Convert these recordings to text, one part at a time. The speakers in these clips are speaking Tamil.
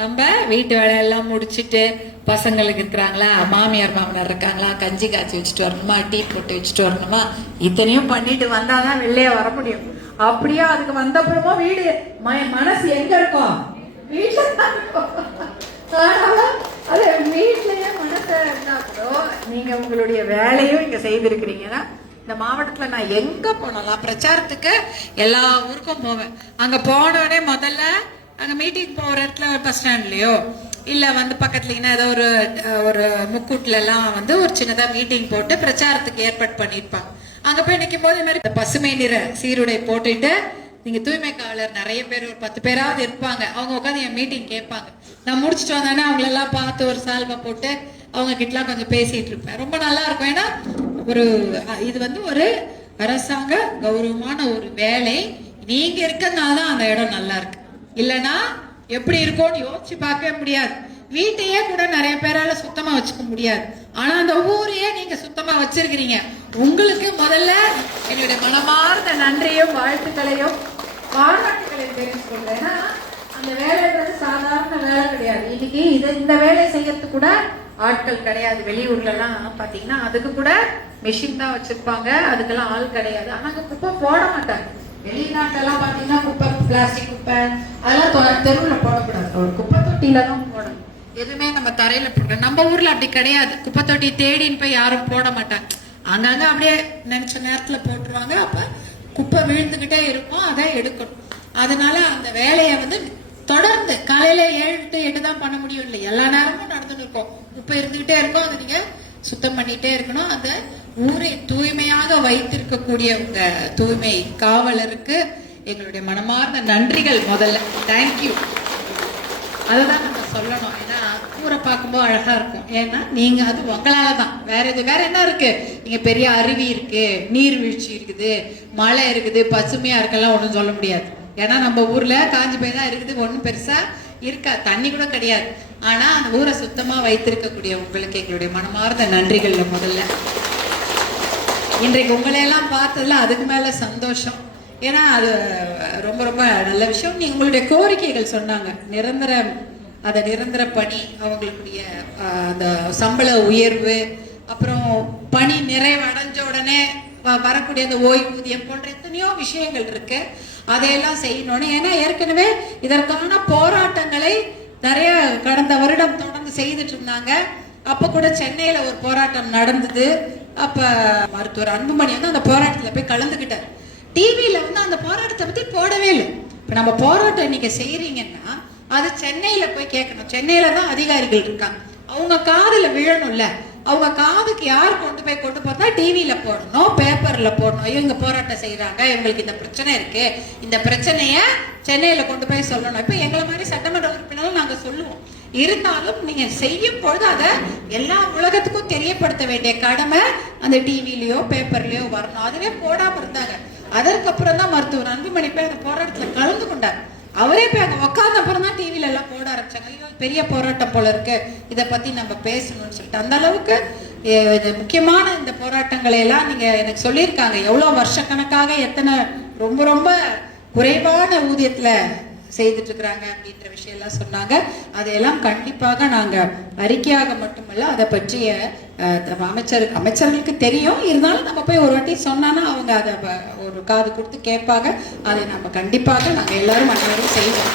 நம்ம வீட்டு வேலையெல்லாம் முடிச்சுட்டு பசங்களுக்கு இருக்கிறாங்களா, மாமியார் மாமனார் இருக்காங்களா, கஞ்சி காய்ச்சி வச்சுட்டு வரணுமா, டீ போட்டு வச்சுட்டு வரணுமா, இத்தனையும் பண்ணிட்டு வந்தாதான் வெளியே வர முடியும். அப்படியே அதுக்கு வந்தப்புறமா வீடு மனசு எங்க இருக்கும்? வீட்டுல தான் இருக்கும். அது வீட்லயே மனசை இருந்தா கூட நீங்க உங்களுடைய வேலையும் இங்க செய்திருக்கிறீங்கன்னா, இந்த மாவட்டத்துல நான் எங்க போனாலும் பிரச்சாரத்துக்கு எல்லா ஊருக்கும் போவேன். அங்க போனோடனே முதல்ல அங்கே மீட்டிங் போகிற இடத்துல பஸ் ஸ்டாண்ட்லேயோ இல்லை பக்கத்துலன்னா ஏதோ ஒரு முக்கூட்லலாம் ஒரு சின்னதாக மீட்டிங் போட்டு பிரச்சாரத்துக்கு ஏற்பாடு பண்ணியிருப்பாங்க. அங்கே போய் நிற்கும் போது இந்த மாதிரி பசுமை நிற சீருடை போட்டுட்டு நீங்கள் தூய்மை காவலர் நிறைய பேர் ஒரு 10 பேராவது இருப்பாங்க. அவங்க உட்காந்து என் மீட்டிங் கேட்பாங்க. நான் முடிச்சுட்டு வந்தோடனே அவங்களெல்லாம் பார்த்து ஒரு சால்வை போட்டு அவங்க கிட்டலாம் கொஞ்சம் பேசிகிட்டு இருப்பேன். ரொம்ப நல்லா இருக்கும். ஏன்னா இது ஒரு அரசாங்க கௌரவமான ஒரு வேலை. நீங்கள் இருக்கிறதுனால தான் அந்த இடம் நல்லா இருக்கு. இல்லைன்னா எப்படி இருக்கும்னு யோசிச்சு பார்க்கவே முடியாது. வீட்டையே கூட நிறைய பேரால சுத்தமா வச்சுக்க முடியாது. ஆனா அந்த ஊரையே நீங்க சுத்தமா வச்சிருக்கிறீங்க. உங்களுக்கு முதல்ல என்னுடைய மனமார்ந்த நன்றியும் வாழ்த்துக்களையும் பாராட்டுகளையும் தெரிவித்துக் கொள்றேன். ஏன்னா அந்த வேலைன்றது சாதாரண வேலை கிடையாது. இன்னைக்கு இந்த வேலையை செய்யறதுக்கு கூட ஆட்கள் கிடையாது. வெளியூர்ல எல்லாம் பாத்தீங்கன்னா அதுக்கு கூட மிஷின் தான் வச்சிருப்பாங்க. அதுக்கெல்லாம் ஆள் கிடையாது. ஆனா அங்க குப்பை போட மாட்டாங்க. வெளிநாட்டெல்லாம் பாத்தீங்கன்னா குப்பை, பிளாஸ்டிக் குப்பை அதெல்லாம் தெருவில் போடக்கூடாது. ஒரு குப்பை தொட்டியில தான் போடணும். எதுவுமே நம்ம தரையில போடணும். நம்ம ஊர்ல அப்படி கிடையாது. குப்பை தொட்டி தேடின்னு போய் யாரும் போட மாட்டாங்க. அங்கங்க அப்படியே நினைச்ச நேரத்துல போட்டுருவாங்க. அப்ப குப்பை விழுந்துகிட்டே இருக்கும், அதை எடுக்கணும். அதனால அந்த வேலையை தொடர்ந்து காலையில 7 to 8 தான் பண்ண முடியும். இல்லை, எல்லா நேரமும் நடந்துட்டு இருக்கும். குப்பை இருந்துகிட்டே இருக்கும். அதை நீங்க சுத்தம் பண்ணிட்டே இருக்கணும். அந்த ஊரை தூய்மையாக வைத்திருக்கக்கூடிய உங்க தூய்மை காவலருக்கு எங்களுடைய மனமார்ந்த நன்றிகள். முதல்ல தேங்க்யூ. அதுதான் நம்ம சொல்லணும். ஏன்னா ஊரை பார்க்கும்போது அழகா இருக்கும். ஏன்னா நீங்க அது உங்களால தான். வேற என்ன இருக்கு? இங்க பெரிய அருவி இருக்கு, நீர்வீழ்ச்சி இருக்குது, மழை இருக்குது, பசுமையா இருக்கெல்லாம் ஒன்றும் சொல்ல முடியாது. ஏன்னா நம்ம ஊர்ல காஞ்சி போய் தான் இருக்குது. ஒன்றும் பெருசா இருக்கா, தண்ணி கூட கிடையாது. ஆனா அந்த ஊரை சுத்தமா வைத்திருக்கக்கூடிய உங்களுக்கு எங்களுடைய மனமார்ந்த நன்றிகள். முதல்ல இன்றைக்கு உங்களையெல்லாம் பார்த்ததுல அதுக்கு மேல சந்தோஷம். ஏன்னா அது ரொம்ப ரொம்ப நல்ல விஷயம். நீங்க உங்களுடைய கோரிக்கைகள் சொன்னாங்க. நிரந்தர பணி, அவங்களுடைய அந்த சம்பள உயர்வு, அப்புறம் பணி நிறைவடைஞ்ச உடனே வரக்கூடிய அந்த ஓய்வூதியம் போன்ற எத்தனையோ விஷயங்கள் இருக்கு. அதையெல்லாம் செய்யணும்னு. ஏன்னா ஏற்கனவே இதற்கான போராட்டங்களை நிறைய கடந்த வருடம் தொடர்ந்து செய்துட்டு இருந்தாங்க. அப்ப கூட சென்னையில ஒரு போராட்டம் நடந்தது. அப்ப மருத்துவர் அன்புமணி அந்த போராட்டத்துல போய் கலந்துகிட்டார். டிவியில அந்த போராட்டத்தை பத்தி போடவே இல்லை. இப்ப நம்ம போராட்டம் இன்னைக்கு செய்யறீங்கன்னா அது சென்னையில போய் கேட்கணும். சென்னையில தான் அதிகாரிகள் இருக்காங்க. அவங்க காதுல விழணும்ல. அவங்க காதுக்கு யார் கொண்டு போறதா டிவியில போடணும், பேப்பர்ல போடணும். இவங்க போராட்டம் செய்யறாங்க, இவங்களுக்கு இந்த பிரச்சனை இருக்கு, இந்த பிரச்சனைய சென்னையில கொண்டு போய் சொல்லணும். இப்ப எங்களை மாதிரி சட்டமன்ற உறுப்பினரும் நாங்க சொல்லுவோம். இருந்தாலும் நீங்க செய்யும் பொழுது அதை எல்லா உலகத்துக்கும் தெரியப்படுத்த வேண்டிய கடமை அந்த டிவிலயோ பேப்பர்லயோ வரணும். அதுவே போடாம இருந்தாங்க. அதற்கப்புறம் தான் மருத்துவர் அன்புமணி போய் அந்த போராட்டத்துல கலந்து கொண்டார். அவரே போய் அங்க உட்கார்ந்த அப்புறம் தான் டிவில எல்லாம் போட ஆரம்பிச்சாங்க. ஐயோ பெரிய போராட்டம் போல இருக்கு, இதை பத்தி நம்ம பேசணும்னு சொல்லிட்டு. அந்த அளவுக்கு முக்கியமான இந்த போராட்டங்களை எல்லாம் நீங்க எனக்கு சொல்லியிருக்காங்க. எவ்வளவு வருஷக்கணக்காக எத்தனை ரொம்ப ரொம்ப குறைவான ஊதியத்துல செய்துட்டு இருக்கிறாங்க அப்படின்ற விஷயம் எல்லாம் சொன்னாங்க. அதையெல்லாம் கண்டிப்பாக நாங்க அறிக்கையாக மட்டுமல்ல, அதை பற்றிய அமைச்சர்களுக்கு தெரியும். இருந்தாலும் நம்ம போய் ஒரு வாட்டி சொன்னா அவங்க அதை ஒரு காது கொடுத்து கேட்பாங்க. அதை நம்ம கண்டிப்பாக நாங்க எல்லாரும் அனைவரும் செய்வோம்.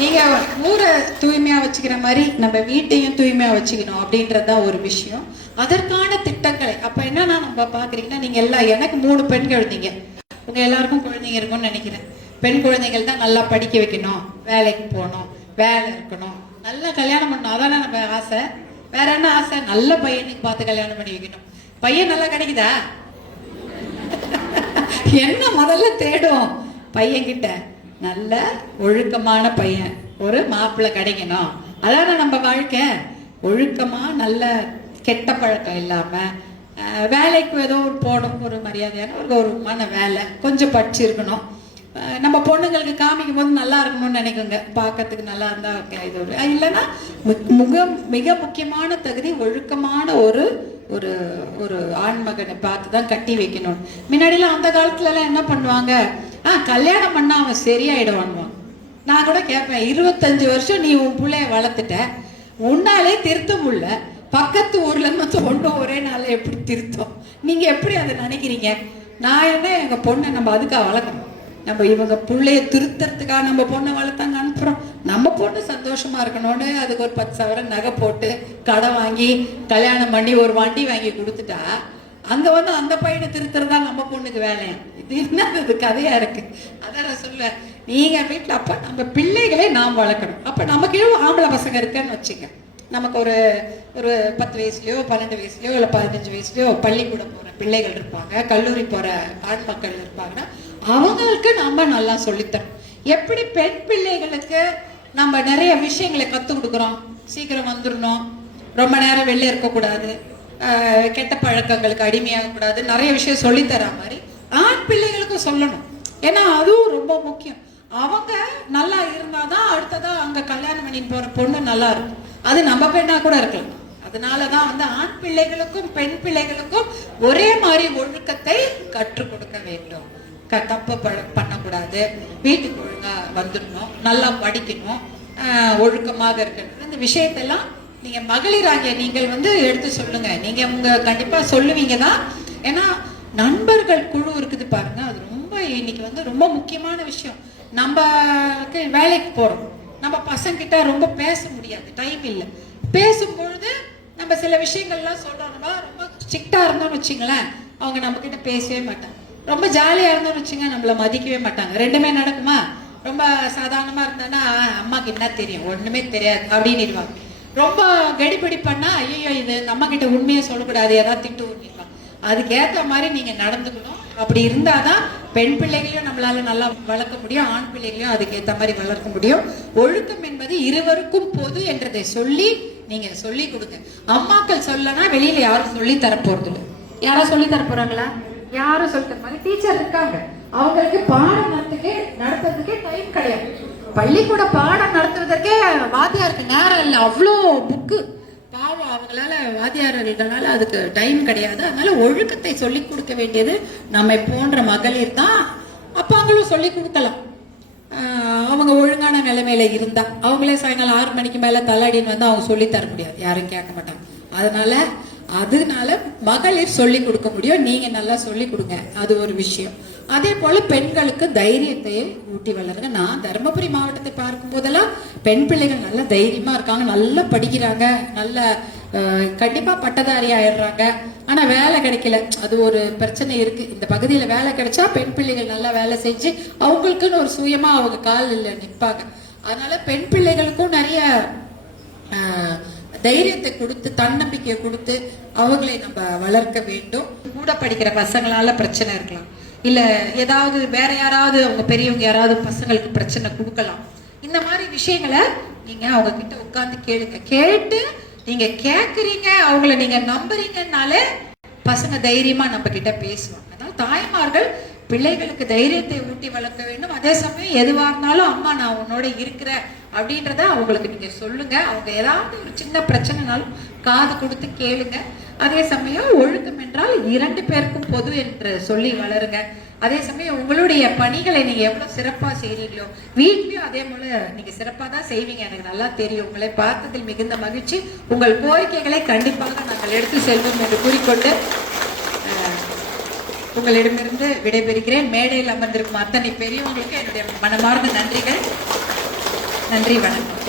நீங்க ஊரை தூய்மையா வச்சுக்கிற மாதிரி நம்ம வீட்டையும் தூய்மையா வச்சுக்கணும் அப்படின்றதுதான் ஒரு விஷயம். அதற்கான திட்டங்களை அப்ப என்னன்னா நம்ம பாக்குறீங்கன்னா, நீங்க எல்லாம் எனக்கு 3 பெண் குழந்தைங்க. உங்க எல்லாருக்கும் குழந்தைங்க இருக்கும்னு நினைக்கிறேன். பெண் குழந்தைகள் தான் நல்லா படிக்க வைக்கணும், வேலைக்கு போகணும், வேலை இருக்கணும், நல்லா கல்யாணம் பண்ணணும். அதான நம்ம ஆசை. வேற என்ன ஆசை? நல்ல பையனுக்கு பார்த்து கல்யாணம் பண்ணி வைக்கணும். பையன் நல்லா கிடைக்குதா? என்ன முதல்ல தேடும் பையன்கிட்ட? நல்ல ஒழுக்கமான பையன், ஒரு மாப்பிள்ளை கிடைக்கணும். அதான நம்ம வாழ்க்கை. ஒழுக்கமா, நல்ல கெட்ட பழக்கம் இல்லாம, வேலைக்கு ஏதோ ஒரு போகணும், ஒரு மரியாதையான ஒரு கௌரவமான வேலை, கொஞ்சம் படிச்சிருக்கணும். நம்ம பொண்ணுங்களுக்கு காமிக்கும் போது நல்லா இருக்கணும்னு நினைக்குங்க. பார்க்கறதுக்கு நல்லா இருந்தா இது ஒரு இல்லைன்னா மிக முக்கியமான தகுதி ஒழுக்கமான ஒரு ஒரு ஒரு ஆண்மகனை பார்த்து தான் கட்டி வைக்கணும். முன்னாடிலாம் அந்த காலத்துல எல்லாம் என்ன பண்ணுவாங்க, கல்யாணம் பண்ணா அவன் சரியாயிடுவான்வான். நான் கூட கேட்பேன், 25 வருஷம் நீ உன் பிள்ளைய வளர்த்துட்ட, உன்னாலே திருத்த முடியல, பக்கத்து ஊர்ல இருந்து ஒன்று ஒரே நாள் எப்படி திருத்தம்? நீங்க எப்படி அதை நினைக்கிறீங்க? நான் என்ன, எங்க பொண்ணை நம்ம அதுக்காக வளர்க்கணும்? நம்ம இவங்க பிள்ளைய திருத்தறதுக்காக நம்ம பொண்ணை வளர்த்தாங்க அனுப்புறோம். நம்ம பொண்ணு சந்தோஷமா இருக்கணும்னு அதுக்கு ஒரு 10 சவரன் நகை போட்டு கடை வாங்கி கல்யாணம் பண்ணி ஒரு வண்டி வாங்கி கொடுத்துட்டா, அங்க வந்து அந்த பையனை திருத்துறதா நம்ம பொண்ணுக்கு வேலையா? இது என்னது கதையா இருக்கு? அதான் நான் சொல்லுவேன், நீங்க வீட்டுல அப்ப நம்ம பிள்ளைகளை நாம் வளர்க்கணும். அப்ப நமக்கு ஆம்பளை பசங்க இருக்குன்னு வச்சுங்க, நமக்கு ஒரு 10 வயசுலயோ 12 வயசுலயோ இல்லை 15 வயசுலயோ பள்ளிக்கூடம் போற பிள்ளைகள் இருப்பாங்க, கல்லூரி போற ஆண் மக்கள் இருப்பாங்கன்னா அவங்களுக்கு நம்ம நல்லா சொல்லித்தரோம். எப்படி பெண் பிள்ளைகளுக்கு நம்ம நிறைய விஷயங்களை கற்றுக் கொடுக்குறோம், சீக்கிரம் வந்துடணும், ரொம்ப நேரம் வெளில இருக்கக்கூடாது, கெட்ட பழக்கங்களுக்கு அடிமையாகக்கூடாது, நிறைய விஷயம் சொல்லித்தர மாதிரி ஆண் பிள்ளைகளுக்கும் சொல்லணும். ஏன்னா அதுவும் ரொம்ப முக்கியம். அவங்க நல்லா இருந்தாதான் அடுத்ததா அங்க கல்யாணம் பண்ணி போற பொண்ணு நல்லா இருக்கும். அது நம்ம பெண்ணா கூட இருக்கலாம். அதனாலதான் வந்து ஆண் பிள்ளைகளுக்கும் பெண் பிள்ளைகளுக்கும் ஒரே மாதிரி ஒழுக்கத்தை கற்றுக் கொடுக்க வேண்டும். தப்பு பண்ணக்கூடாது, வீட்டுக்கு ஒழுங்கா வந்துடணும், நல்லா படிக்கணும், ஒழுக்கமாக இருக்கணும். இந்த விஷயத்தெல்லாம் நீங்க மகளிராகிய நீங்கள் வந்து எடுத்து சொல்லுங்க. நீங்க உங்க கண்டிப்பா சொல்லுவீங்க தான். ஏன்னா நண்பர்கள் குழு இருக்குது பாருங்க, அது ரொம்ப இன்னைக்கு வந்து ரொம்ப முக்கியமான விஷயம். நம்ம வேலைக்கு போறோம், நம்ம பசங்க கிட்ட ரொம்ப பேச முடியாது, டைம் இல்லை. பேசும்பொழுது நம்ம சில விஷயங்கள்லாம் சொல்றோம்னா, ரொம்ப ஸ்ட்ரிக்டா இருந்தோம்னு வச்சுங்களேன், அவங்க நம்ம கிட்ட பேசவே மாட்டாங்க. ரொம்ப ஜாலியா இருந்தோம்னு வச்சுங்க, நம்மள மதிக்கவே மாட்டாங்க. ரெண்டுமே நடக்குமா? ரொம்ப சாதாரணமா இருந்தானா அம்மாக்கு என்ன தெரியும், ஒண்ணுமே தெரியாது அப்படின்னு. ரொம்ப கடிபிடி பண்ணா ஐயோ இது நம்ம கிட்ட உண்மையை சொல்லக்கூடாது, ஏதாவது திட்டு ஊட்டிருப்பாங்க. அதுக்கேற்ற மாதிரி நீங்க நடந்துக்கணும். அப்படி இருந்தாதான் பெண் பிள்ளைகளையும் நம்மளால நல்லா வளர்க்க முடியும், ஆண் பிள்ளைகளையும் அதுக்கேற்ற மாதிரி வளர்க்க முடியும். ஒழுக்கம் என்பது இருவருக்கும் பொது என்றதை சொல்லி நீங்க சொல்லி கொடுங்க. அம்மாக்கள் சொல்லனா வெளியில யாரும் சொல்லி தரப்போறது இல்லை. யாரும் சொல்லி தர போறாங்களா? யாரும் சொல்லி தர மாதிரி டீச்சர் இருக்காங்க, அவங்களுக்கு பாடம் நடத்துறதுக்கே டைம் கிடையாது. பள்ளிக்கூட பாடம் நடத்துவதற்கே வாத்தியாருக்கு நேரம் இல்லை, அவ்வளோ புக்கு. பாவம், அவங்களால வாத்தியார்களால அதுக்கு டைம் கிடையாது. அதனால ஒழுக்கத்தை சொல்லி கொடுக்க வேண்டியது நம்ம போன்ற மகளிர் தான். அப்பாங்களும் சொல்லி கொடுக்கலாம், அவங்க ஒழுங்கான நிலைமையில இருந்தா. அவங்களே சாயங்காலம் 6 மணிக்கு மேல தள்ளாடின்னு வந்து அவங்க சொல்லி தர முடியாது, யாரும் கேட்க மாட்டாங்க. அதனால மகளிர் சொல்லி கொடுக்க முடியும், நீங்க நல்லா சொல்லி கொடுங்க, அது ஒரு விஷயம். அதே போல பெண்களுக்கு தைரியத்தை ஊட்டி வளருங்க. நான் தருமபுரி மாவட்டத்தை பார்க்கும் போதெல்லாம் பெண் பிள்ளைகள் நல்ல தைரியமா இருக்காங்க, நல்லா படிக்கிறாங்க, நல்ல கண்டிப்பா பட்டதாரி ஆயிடுறாங்க. ஆனா வேலை கிடைக்கல, அது ஒரு பிரச்சனை இருக்கு. இந்த பகுதியில வேலை கிடைச்சா பெண் பிள்ளைகள் நல்லா வேலை செஞ்சு அவங்களுக்குன்னு ஒரு சுயமா அவங்க காலில் நிற்பாங்க. அதனால பெண் பிள்ளைகளுக்கும் நிறைய தைரியத்தை கொடுத்து தன்னம்பிக்கையை கொடுத்து அவங்களை நம்ம வளர்க்க வேண்டும். கூட படிக்கிற பசங்களால பிரச்சனை இருக்கலாம், இல்ல ஏதாவது வேற யாராவது அவங்க பெரியவங்க யாராவது பசங்களுக்கு பிரச்சனை கொடுக்கலாம். இந்த மாதிரி விஷயங்களை நீங்க அவங்க கிட்ட உட்கார்ந்து கேளுங்க. கேட்டு நீங்க கேக்குறீங்க, அவங்கள நீங்க நம்புறீங்கன்னாலே பசங்க தைரியமா நம்ம கிட்ட பேசுவாங்க. அதனால தாய்மார்கள் பிள்ளைகளுக்கு தைரியத்தை ஊட்டி வளர்க்க வேண்டும். அதே சமயம் எதுவா இருந்தாலும் அம்மா நான் உன்னோட இருக்கிறேன் அப்படின்றத அவங்களுக்கு நீங்க சொல்லுங்க. அவங்க ஏதாவது ஒரு சின்ன பிரச்சனைனாலும் காது கொடுத்து கேளுங்க. அதே சமயம் ஒழுக்கம் என்றால் 2 பேருக்கும் பொது என்று சொல்லி வளருங்க. அதே சமயம் உங்களுடைய பணிகளை நீங்க எவ்வளவு சிறப்பா செய்றீங்களோ வீட்லயும் அதே போல நீங்க சிறப்பா தான் செய்வீங்க, எனக்கு நல்லா தெரியும். உங்களை பார்த்ததில் மிகுந்த மகிழ்ச்சி. உங்கள் கோரிக்கைகளை கண்டிப்பாக நாங்கள் எடுத்து செல்வோம் என்று கூறிக்கொண்டு உங்களிடமிருந்து விடைபெறுகிறேன். மேடையில் அமர்ந்திருக்கும் அத்தனை பெரியவங்களுக்கு என்னுடைய மனமார்ந்த நன்றிகள். நன்றி, வணக்கம்.